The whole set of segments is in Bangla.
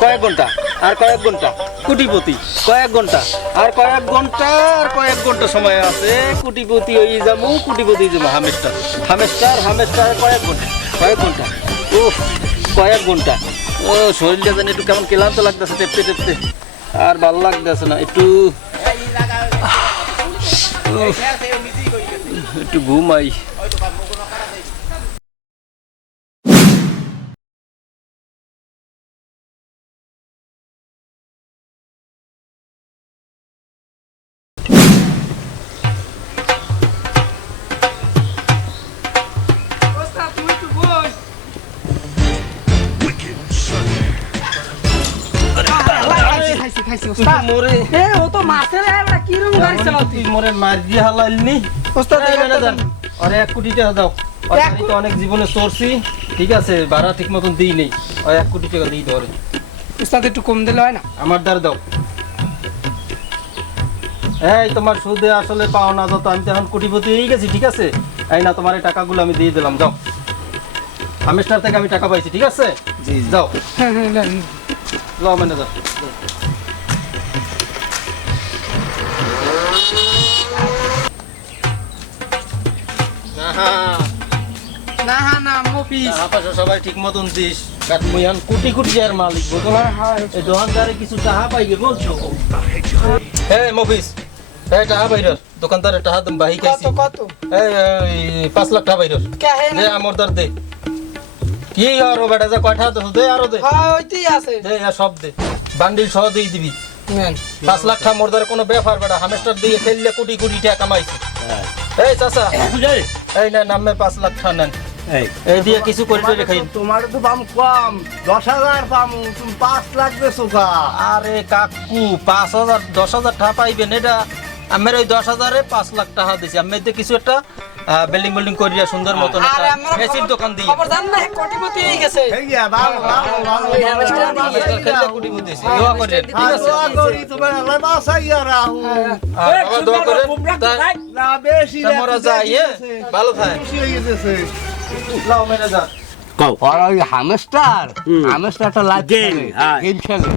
কয়েক ঘণ্টা, আর কয়েক ঘণ্টা। কুটিপতি, কয়েক ঘণ্টা, আর কয়েক ঘণ্টা, আর কয়েক ঘণ্টা সময় আছে। কুটিপতি ওই যাব কুটিপতি যাব হামেস্টার হামেস্টার হামেস্টার, কয়েক ঘণ্টা কয়েক ঘণ্টা। ও কয়েক ঘণ্টা। ও, শরীরটা যেন একটু কেমন ক্লান্ত লাগতেছে, টেপতে টেপতে। আর ভালো লাগতেছে না, একটু একটু ঘুমাই। ওস্তাদ। মোরে। এ ও তো মাছের এবারে কি রকম গাড়ি চালাতি তুই? মোরে মার দিয়ে হালাইলি ওস্তাদ ম্যানেজার আরে এক কোটি টাকা দাও। আমি তো অনেক জীবনে চড়ছি। ঠিক আছে ভাড়া ঠিক মতন দিই নেই। আর এক কোটি টাকা দিই ধরে। ওস্তাদ একটু কম দিলে হয় না? আমার দ্বার দাও। এই তোমার সুদে আসলে পাও না যত আমি তো এখন কোটিপতি হয়ে গেছি ঠিক আছে? এই না তোমার এই টাকাগুলো আমি দিয়ে দিলাম যাও। আমেস্টার থেকে আমি টাকা পাইছি ঠিক আছে? জি যাও। হ্যাঁ হ্যাঁ নেন। ম্যানেজার। না হ্যাঁ না মফিস টাকা সবাই ঠিক মতন দিস। কারণ মুই এখন কোটি কোটি আর মালিক বুঝো না? এই দোকানদারে কিছু টাকা পাইবে বলছো? হ্যাঁ মফিস এই টাকা বাইরের দোকানদারে টাকা দম বাহি কত কত? এই এই, লাখ টাকা বাইরের কে হে দে আমর দার দে। কি আর ও বেটা যা কয়টা দে দে আরও দে। হ্যাঁ ওইতেই আছে। দে আর সব দে। বান্ডিল সহ দিয়ে দিবি। পাঁচ লাখ টাকা মোরদার কোনো ব্যাপার বেটা। হামেস্টার দিয়ে ফেললে কোটি কোটি টাকা কামাইছি। এই চাচা। এই না নামে পাঁচ লাখ টাকা নেন। এই। দিয়ে কিছু করে টরে খাই তোমার তো দাম কম দশ হাজার পাম তুমি পাঁচ লাখ বেছো আরে কাকু পাঁচ হাজার দশ হাজার টাকা পাইবেন এটা আমার ওই দশ হাজারে পাঁচ লাখ টাকা দিছি। আমি কিছু একটা বিল্ডিং বিল্ডিং করিয়া সুন্দর মতন এসির দোকান কোটিপতি হয়ে গেছে দিয়ে হ্যাঁ? ভালো থাকে হয়ে মেরে আর ওই হামস্টার হামস্টারটা হ্যাঁ। গেম খেলে।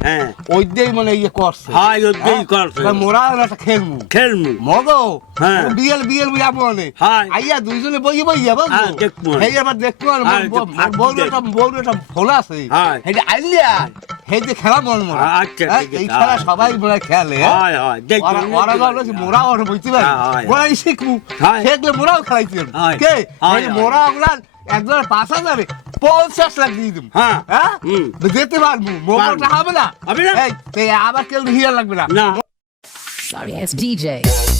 ওই দিয়েই মানে ইয়ে করছে। হাই ওই করছে। মোরা একটা খেলমু খেলমু মগো? হ্যাঁ। বিয়েল বিয়েল বুঝা মনে আইয়া দুইজনে বইয়ে বইয়া বলব আবার দেখব আর মোর একটা বউ একটা ফোন আছে। হ্যাঁ। আইলিয়া এই যে খেলা মন মনে আচ্ছা, এই খেলা। সবাই মনে খেলে। হ্যাঁ? ওরা মোরা ওরা বুঝতে পারি। শিখব। হ্যাঁ। শিখলে মোরাও। কে? হ্যাঁ। মোরা আমরা একজন পাঁচ হাজারে পঞ্চাশ লাখ দিয়ে দিব। হ্যাঁ। হ্যাঁ? যেতে পারব মোবাইলটা হবে না? হবে আবার কেউ হিয়ার লাগবে না। না। Sorry it's DJ.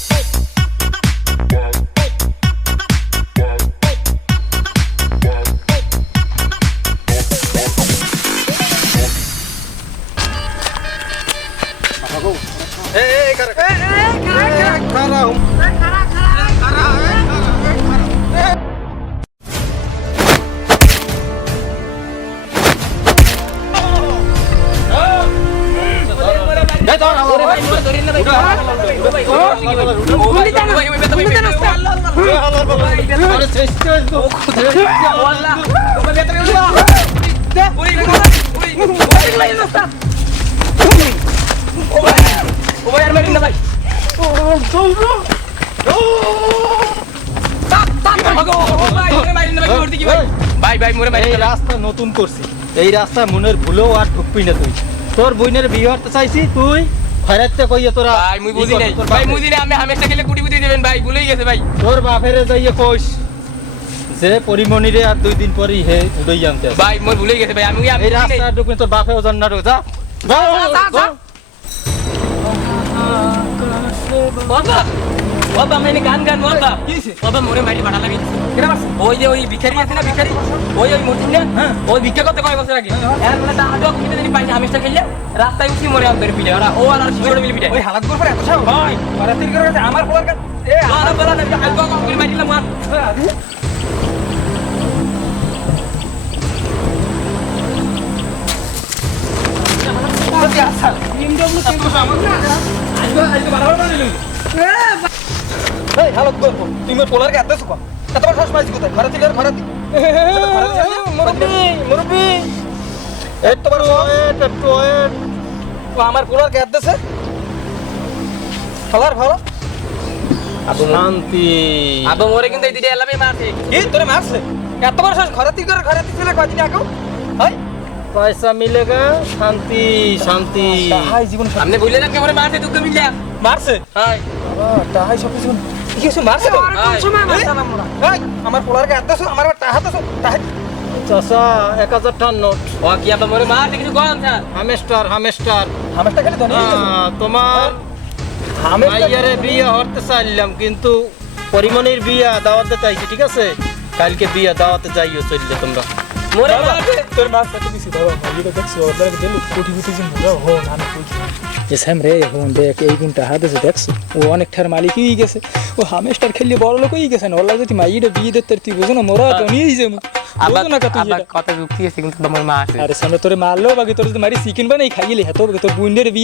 নতুন করছি। এই রাস্তা মনের ভুলেও আর ঢুকবি না তুই। তোর বইনের বিয়ে হতে চাইছি তুই। ফেরাতে কইয়ে তোরা ভাই মুই বুঝি নাই। ভাই বাপে- মুই দিনে আমি হামেশা খেলে কুটি কুটি দিবেন ভাই ভুলেই গেছে ভাই। তোর বাপেরে যাইয়ে কইস যে পরিমণিরে আর দুই দিন পরই হে উড়ই আনতে। ভাই মোর ভুলেই গেছে ভাই আমি এই রাস্তা ঢুকবি তোর না জান্নার যা। যা, যা, যা। বাবা মানে গান গান বাবা বাবা মোরে মারি ভাড়া লাগে ওই যে ওই ভিখারি আছে না ভিখারি? ওই ওই মতিন না? ওই ভিক্ষা করতে কয় বছর আগে? এর মানে তা আজও কিনে দিন পাইছে হামেশা খেললে রাস্তায় উঠি মরে আম পিটে ওরা ও আর শিশোর মিলে পিটে ওই হালাত করে এত সব ভাই ওরা তিন করে আমার পোলার কাছে এ আর বলা না আজও করে মারিলাম মার। এই হালত গল্প তুই পোলার কে আদেছ কো এত বড় শ্বাস পাইছি কোথায়? ঘরে থেকে ঘরে থেকে মুরব্বি মুরব্বি। একটু ওয়েট একটু ওয়েট। ও আমার পোলার গ্যাপ দিছে খেলার ভালো। শান্তি। আবু মোরে কিন্তু এই দুইটা এলামে মারছে। কি তোরে মারছে? এত বড় সাহস। ঘরে করে ঘরে তুই ছেলে কয়দিন আগে হাই পয়সা মিলেগা শান্তি শান্তি। হাই জীবন আপনি বললেন না কেমন মারছে দুঃখ মিলিয়া। মারছে? হাই তাহাই সব কিছু কিছু মারছে তো? কোন সময় মারতাম আমরা? হাই আমার পোলার গ্যাপ দিছে আমার টাহা দিছে টাহা চাচা এক হাজার টান নোট। ও কি আবার মোরে মারছে কিছু কম স্যার। হামেস্টার হামেস্টার। হামেশটা খালি ধনী তোমার বিয়ে হতে চাইলাম কিন্তু পরিমণির বিয়া দাওয়াতে চাইছি ঠিক আছে? কালকে বিয়া দাওয়াতে যাইও চললে তোমরা। মোরে তোর মাছ কত দিছি দেখছি ওদের দিল কোটি কোটি জন মজা হো না কই যে স্যাম রে হন দেখ এই গুণটা হাতেছে দেখছ ও অনেক ঠার মালিক হয়ে গেছে। ও হামেস্টার খেললে বড় লোক হয়ে গেছে না ওর লাগে মাইটা বিয়ে দিতে তুই বোঝো না মোরা তো নিয়েই যাব। মা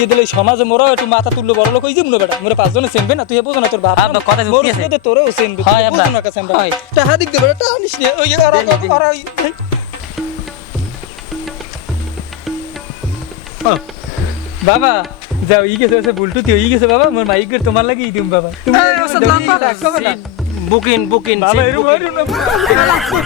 যদি সমাজে মোরা একটু মাথা তুললো বড় লোক হয়ে যাব বেটা। মোরা পাঁচজনে চেনবে না তুই বোঝো না তোর আব্বা, কথা। তোরেও চেনবে। বোঝো না কাছে আমরা। টাহা দিক দেবে ওই বাবা যাও ই গেছে সে বুলটু তুই ই গেছে বাবা মোর মাইকের তোমার লাগি দিম বাবা তুমি বুকিং বুকিং বাবা এরকম এরকম না।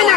না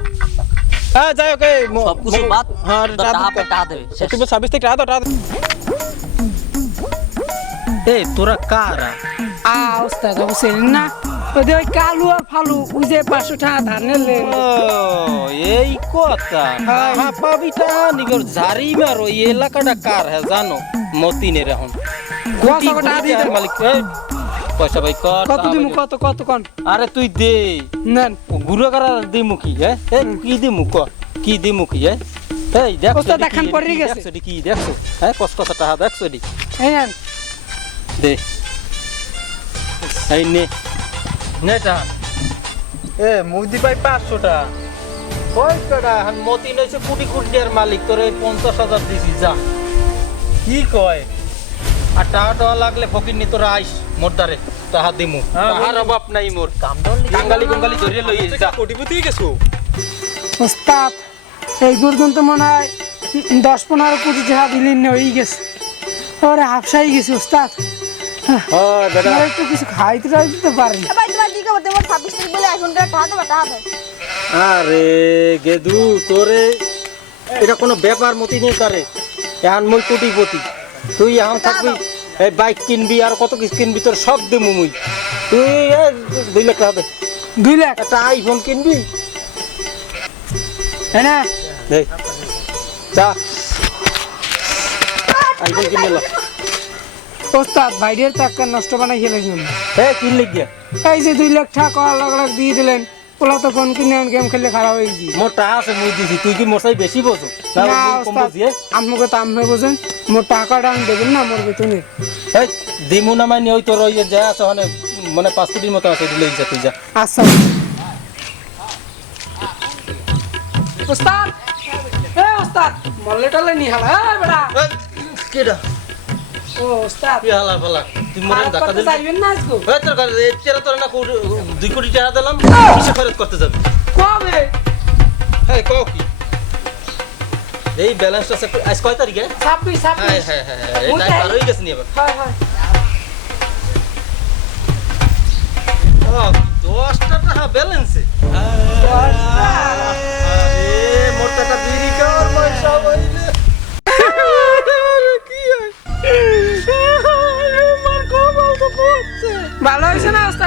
হ্যাঁ যাই ওকে সব কিছু বাদ হ্যাঁ টাকা পে টাকা দেবে তুমি সার্ভিস থেকে টাকা দাও টাকা। এ তোরা কারা? আ ওস্তাদ হোসেন না। ওদের ওই কালু আর ফালু ওই যে পাঁচশো টাকা ধার নিলেন এই কথা। হ্যাঁ। পাবিটা নিগর জারি মারো এই এলাকাটা কার হ্যাঁ জানো? মতিনের এখন। মালিক পয়সা ভাই কর কত দিমু কত কত কন? আরে তুই দে। নেন। গুরু করা দিমু কি হ্যাঁ? এ কি দিমু ক? কি দিমু কি হ্যাঁ? এই দেখ ওস্তাদ দেখান পরেই গেছে। কি দেখছ? হ্যাঁ কস কস টাকা দেখছ দি নেন। দে। এই নে। নেটা এ মুদি পাই পাঁচশোটা। ওই কেডা হান মতি নইছে কোটি কোটির মালিক তোরে পঞ্চাশ হাজার দিছি যা। কি কয়? আর টাকা টাকা লাগলে ফকির নি তোরা আইস মোর দ্বারে। তাহা দিমু তাহার অভাব নাই মোর। কাঙ্গালি গঙ্গালি ধরে লই যা কোটিপতি গেছো? ওস্তাদ এই পর্যন্ত মনে হয় দশ পনেরো কোটি টাকা দিলেন হয়ে গেছে। ওরে হাফসাই গেছে ওস্তাদ। হয় একটু কিছু খাইতে পারেন আরে গেদু তোরে। এটা কোনো ব্যাপার মতি নেই তারে। এখন মই কোটিপতি। তুই এখন থাকবি এই বাইক কিনবি আর কত কিছু কিনবি তোর সব দেবো মুই। তুই দুই লাখ টাকা দে। দুই লাখ? একটা আইফোন কিনবি? হ্যাঁ না। দে। যা। আইফোন কিনে লো। ওস্তাদ বাইরের টাকা নষ্ট বানাই খেলেছেন হে কিনলি গিয়া এই যে দুই লাখ টাকা আলাদা আলাদা দিয়ে দিলেন। ওলা তো ফোন কিনে গেম খেললে খারাপ হয়ে গেছি। মোর টাকা আছে মুই দিছি। তুই কি মোর সাই বেশি বোঝো? না? আমাকে তো আমি বোঝেন মোর টাকাটা আমি দেবেন না মোর বেতনে। এই দিমু না মানে ওই তোর ওই যে যা আছে ওখানে মানে পাঁচ কোটির মতো আছে দিলে যা তুই যা। আচ্ছা। ওস্তাদ এ ওস্তাদ মল্লে টলে নি হালা এ বেড়া। কেডা? ও ওস্তাদ। কি হালা ফালা তুই মোরে খারাপ ধাক্কা করতে দিলি? না আজকে? ওই তোর কাছে এই চেরা তোর না দুই কোটি টাকা দিলাম কিসে খরচ করতে যাবি? কবে? হ্যাঁ কও কি? এই ব্যালেন্সটা আজ কয় তারিখে? ছাব্বিশ হ্যাঁ ছাব্বিশ হ্যাঁ হ্যাঁ হ্যাঁ পার হয়ে গেছে নি এবার। হয় হয়। দশটা টাকা ব্যালেন্সে বিড়ি খাওয়ার পয়সা বইলে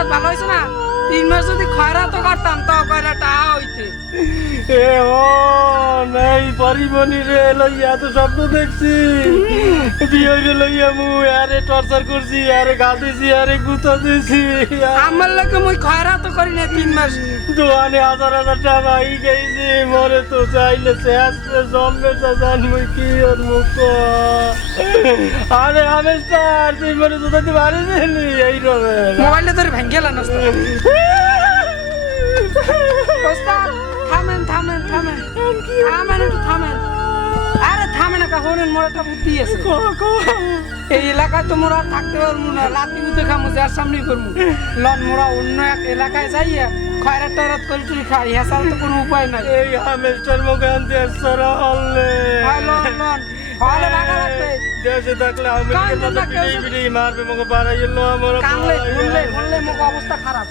ভালো না? ভালো হয়েছে যদি খয়রাত করতাম তো কয়টা টাহা হইতে। এ ও নাই পরিমণি রে লইয়া তো স্বপ্ন দেখছি। বিয়ে রে লইয়া মু আরে টর্চার করছি আরে গাদিছি আরে গুতা দিছি। আমার লাগে মুই খয়রাত করি না তিন মাস। দোকানে হাজার হাজার টাকা আই গেছি মরে তো চাইলে শেষ জমবে চাচান মুই কি ওর মুখ। আরে হামেস্টার তুই মরে তো তাতে মারি দিলি এই রবে মোবাইলে তোর ভেঙ্গে লান ওস্তাদ থামেন থামেন থামেন। থামেন একটু থামেন। আরে থামেন একটা হরেন মোর একটা বুদ্ধি আছে। এই এলাকায় তো মোরা থাকতে পারব না রাতি উঠে খামো যার সামনে করব লন মোরা অন্য এক এলাকায় যাইয়া খয়রাত টয়রাত করে টুরি খাই হ্যাঁ তো কোনো উপায় নাই। এই হামেস্টার মুখে আনতে সারা হলে। লন লন। হলে রাখা রাখবে দেশে থাকলে পিড়ি মারবে মুখে পাড়াই এলো আমার কানলে শুনলে শুনলে মুখ অবস্থা খারাপ।